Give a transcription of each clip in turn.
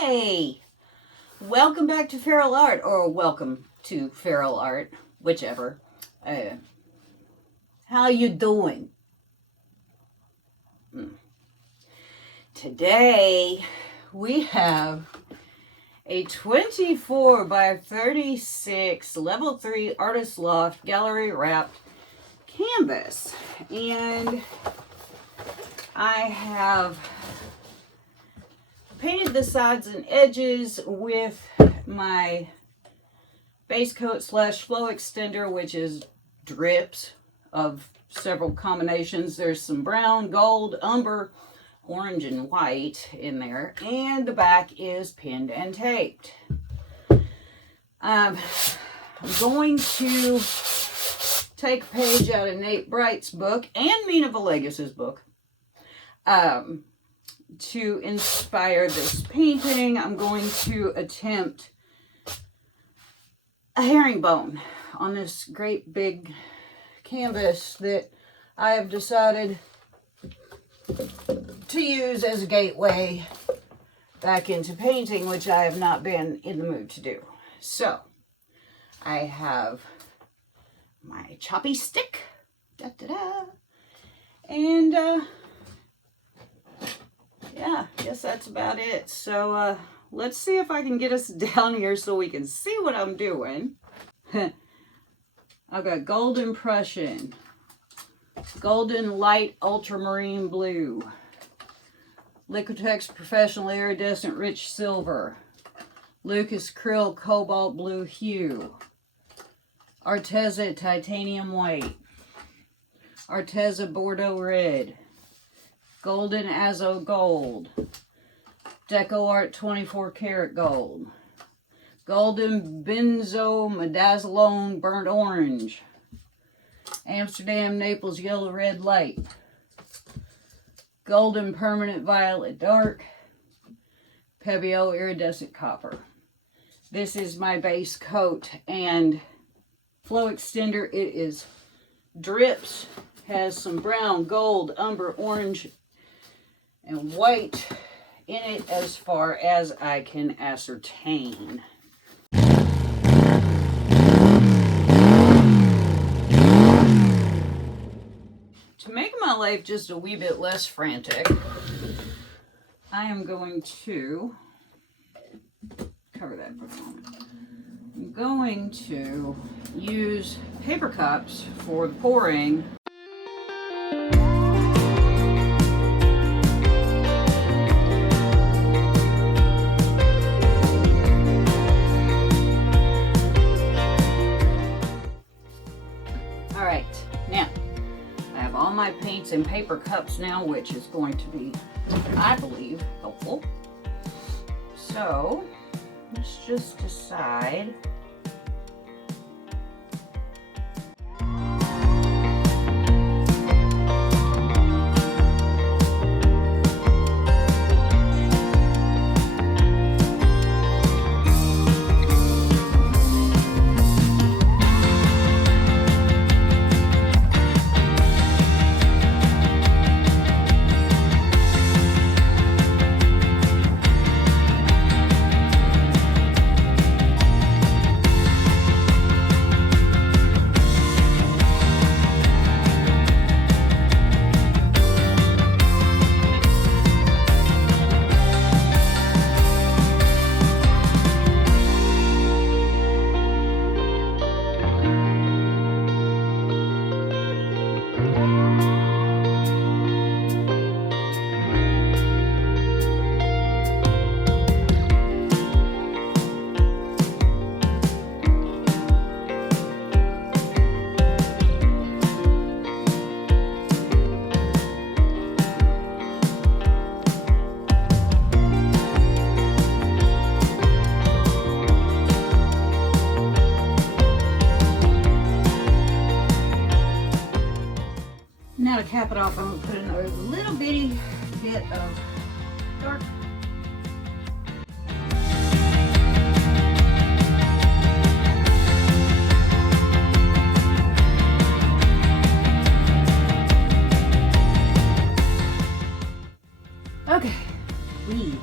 Hey, welcome back to feralart, or welcome to feralart, whichever. How you doing? Today we have a 24 by 36 level 3 artist loft gallery wrapped canvas, and I have painted the sides and edges with my base coat slash flow extender, which is drips of several combinations. There's some brown, gold, umber, orange, and white in there, and the back is pinned and taped. I'm going to take a page out of Nate Bright's book and Mina Villegas's book to inspire this painting. I'm going to attempt a herringbone on this great big canvas that I have decided to use as a gateway back into painting, which I have not been in the mood to do. So I have my choppy stick, and yeah, I guess that's about it. So let's see if I can get us down here so we can see what I'm doing. I've got golden Prussian, golden light ultramarine blue, Liquitex professional iridescent rich silver, Lucas Krill cobalt blue hue, Arteza titanium white, Arteza Bordeaux red, golden Azo gold, Deco Art 24 karat gold, golden benzo midazoline burnt orange, Amsterdam Naples yellow red light, golden permanent violet dark, Pebeo iridescent copper. This is my base coat and flow extender. It is drips, has some brown, gold, umber, orange, and white in it as far as I can ascertain. To make my life just a wee bit less frantic, I am going to cover that for a moment. I'm going to use paper cups for the pouring. My paints in paper cups now, which is going to be, I believe, helpful. So let's just decide. Now to cap it off, I'm going to put another little bitty bit of dark. Okay, we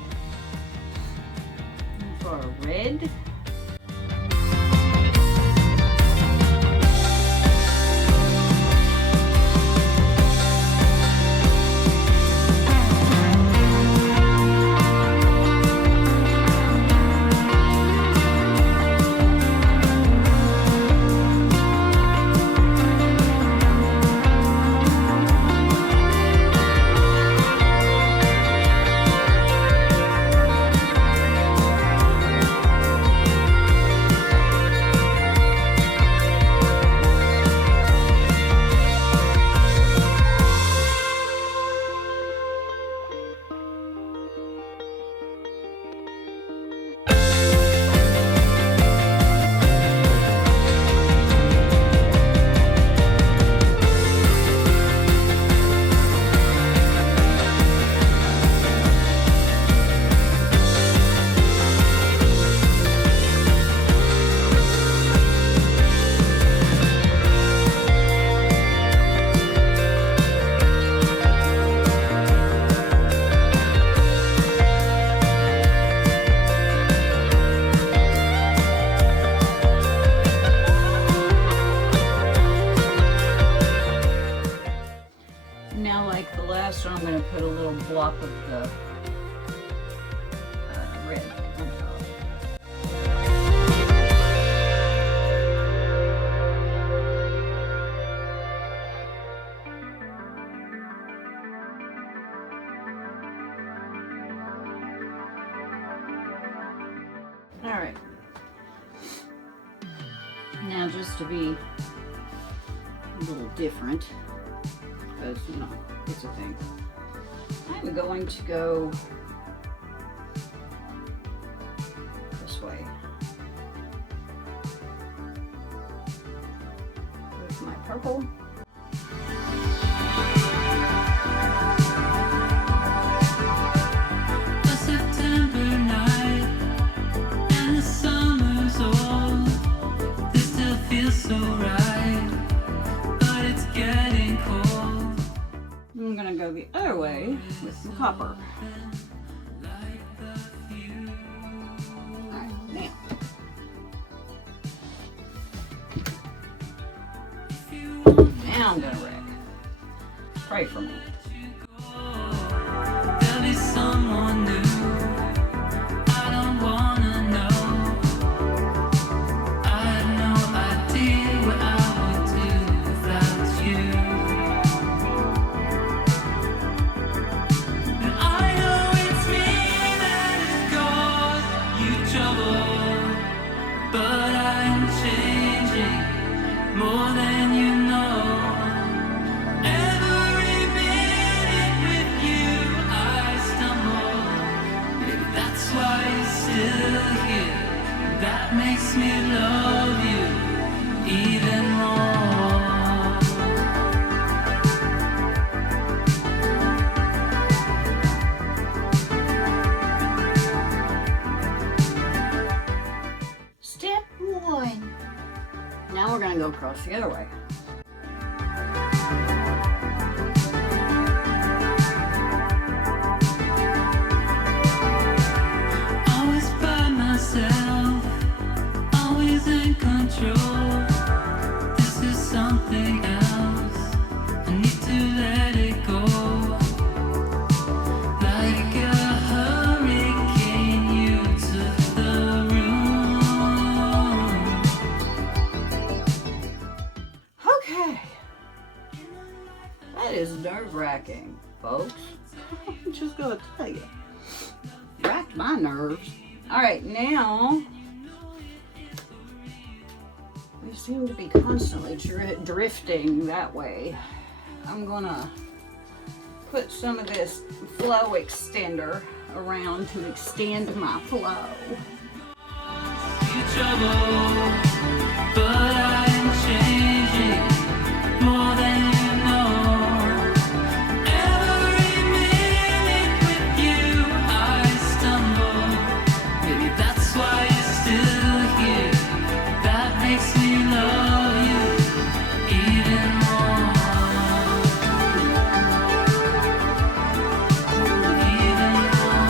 now, like the last one, I'm going to put a little block of the red on top. Alright, now just to be a little different, because, you know, it's a thing, I'm going to go this way with my purple. I'm going to go the other way with some copper. Alright, now. Now I'm going to wreck. Pray for me. There'll be someone new. I don't wanna know. I had no idea what I would do without you. And I know it's me that has caused you trouble, but I'm changing more than you know. Every minute with you I stumble. Maybe that's why you're still here. That makes me love you even more. Step one. Now we're going to go across the other way. Always by myself, always in control. This is something else. I need to let it go. Like a hurricane, you took the room. Okay. That is nerve-wracking, folks. I'm just going to tell you. Racked my nerves. Alright, now we seem to be constantly drifting that way. I'm gonna put some of this flow extender around to extend my flow. You trouble, but I'm changing more than you know. Every minute with you I stumble. Maybe that's why you're still here. That makes me love you even more. Even more.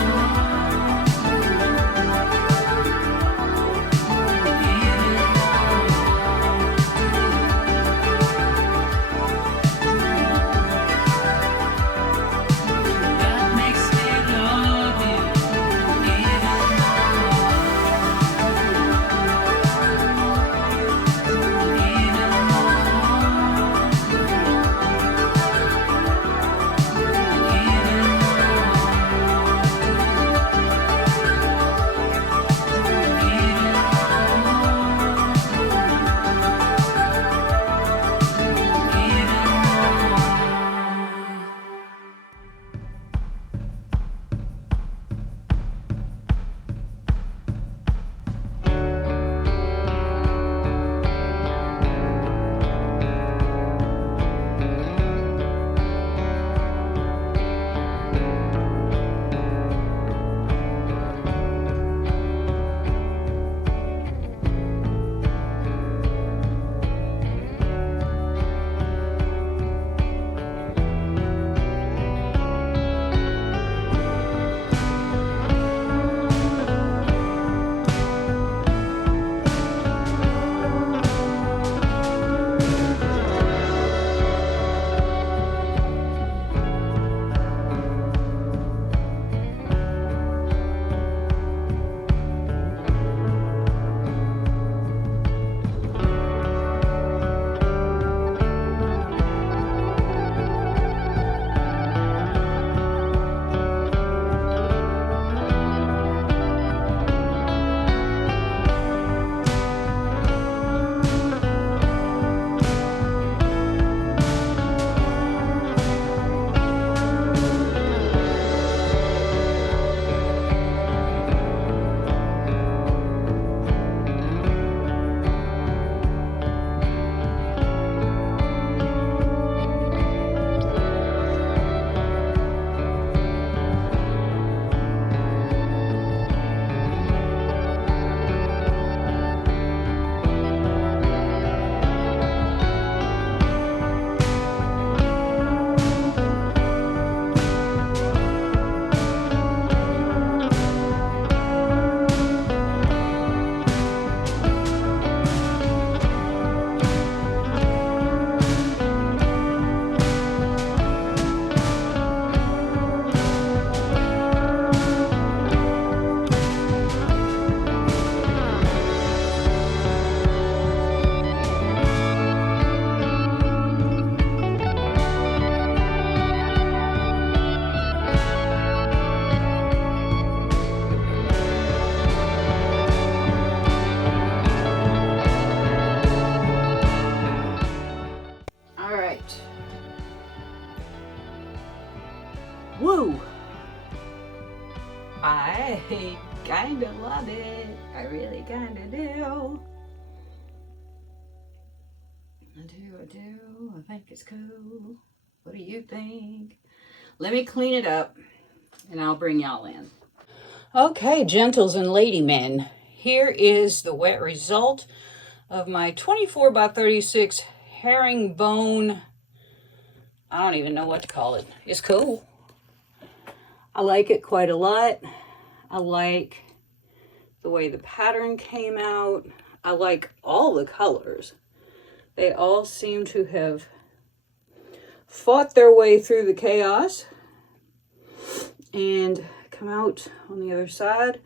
Woo! I kinda love it. I really kinda do. I do. I think it's cool. What do you think? Let me clean it up and I'll bring y'all in. Okay, gentles and ladymen, here is the wet result of my 24 by 36 herringbone. I don't even know what to call it. It's cool. I like it quite a lot. I like the way the pattern came out. I like all the colors. They all seem to have fought their way through the chaos and come out on the other side.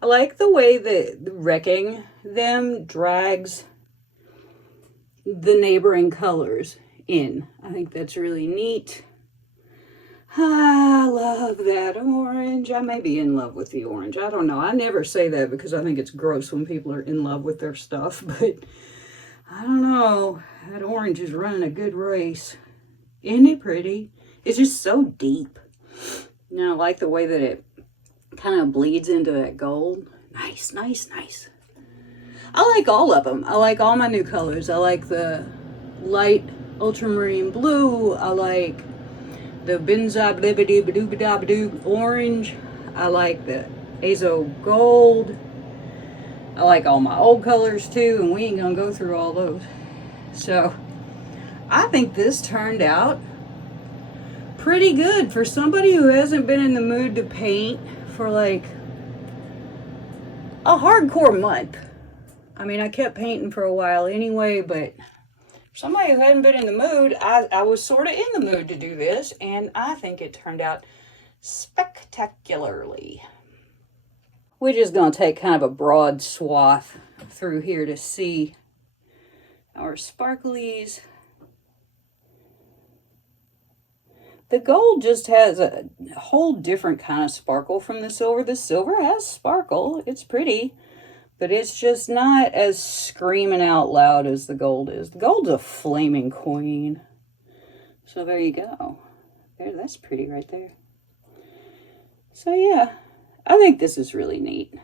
I like the way that wrecking them drags the neighboring colors in. I think that's really neat. I love that orange. I may be in love with the orange. I don't know. I never say that because I think it's gross when people are in love with their stuff, but I don't know. That orange is running a good race. Isn't it pretty? It's just so deep. Now, I like the way that it kind of bleeds into that gold. Nice, nice, nice. I like all of them. I like all my new colors. I like the light ultramarine blue. I like the benza blibbity badoo orange. I like the azo gold. I like all my old colors too, and we ain't gonna go through all those. So I think this turned out pretty good for somebody who hasn't been in the mood to paint for like a hardcore month. I mean, I kept painting for a while anyway, but for somebody who hadn't been in the mood, I was sort of in the mood to do this, and I think it turned out spectacularly. We're just going to take kind of a broad swath through here to see our sparklies. The gold just has a whole different kind of sparkle from the silver. The silver has sparkle. It's pretty, but it's just not as screaming out loud as the gold is. The gold's a flaming queen. So there you go. There, that's pretty right there. So yeah, I think this is really neat.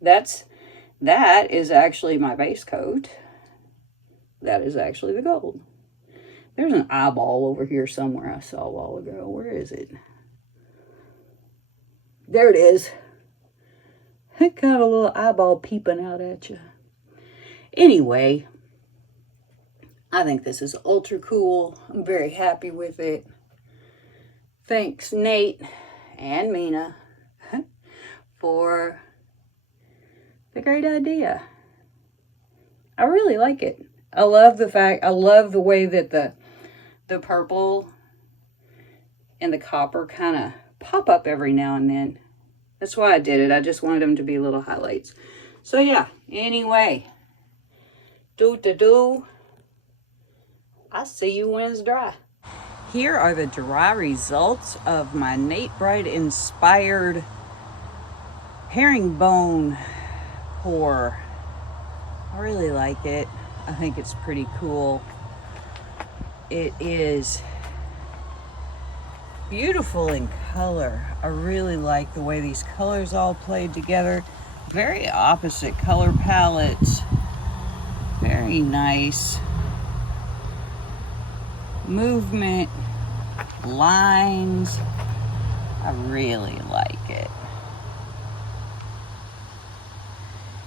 That is actually my base coat. That is actually the gold. There's an eyeball over here somewhere I saw a while ago. Where is it? There it is. Got a little eyeball peeping out at you. Anyway, I think this is ultra cool. I'm very happy with it. Thanks, Nate and Mina, for the great idea. I really like it. I love the way that the purple and the copper kind of pop up every now and then. That's why I did it. I just wanted them to be little highlights. So yeah, anyway, I'll see you when it's dry. Here are the dry results of my Nate Bright inspired herringbone pour. I really like it. I think it's pretty cool. It is beautiful in color. I really like the way these colors all played together. Very opposite color palettes. Very nice. Movement, lines. I really like it.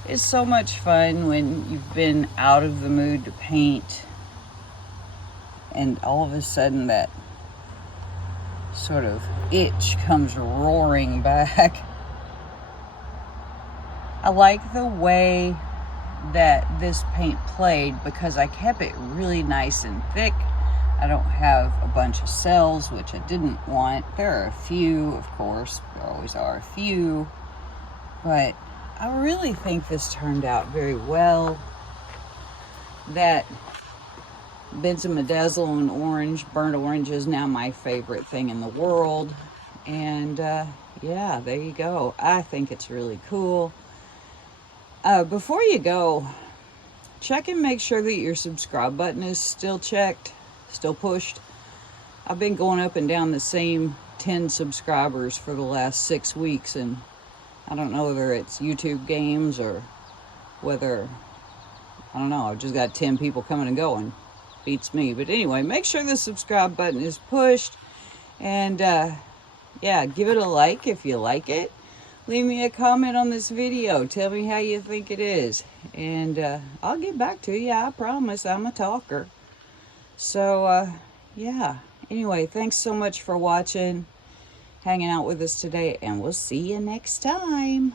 It's so much fun when you've been out of the mood to paint and all of a sudden that sort of itch comes roaring back. I like the way that this paint played because I kept it really nice and thick. I don't have a bunch of cells, which I didn't want. There are a few, of course. There always are a few. But I really think this turned out very well. That benzimadazzle and orange, burnt orange, is now my favorite thing in the world. And yeah, there you go. I think it's really cool. Before you go, check and make sure that your subscribe button is still checked, still pushed. I've been going up and down the same 10 subscribers for the last 6 weeks, and I don't know whether it's YouTube games or whether, I don't know, I've just got 10 people coming and going. Beats me. But anyway, make sure the subscribe button is pushed, and yeah, give it a like if you like it. Leave me a comment on this video. Tell me how you think it is, and I'll get back to you. I promise. I'm a talker. So yeah, anyway, thanks so much for watching, hanging out with us today, and we'll see you next time.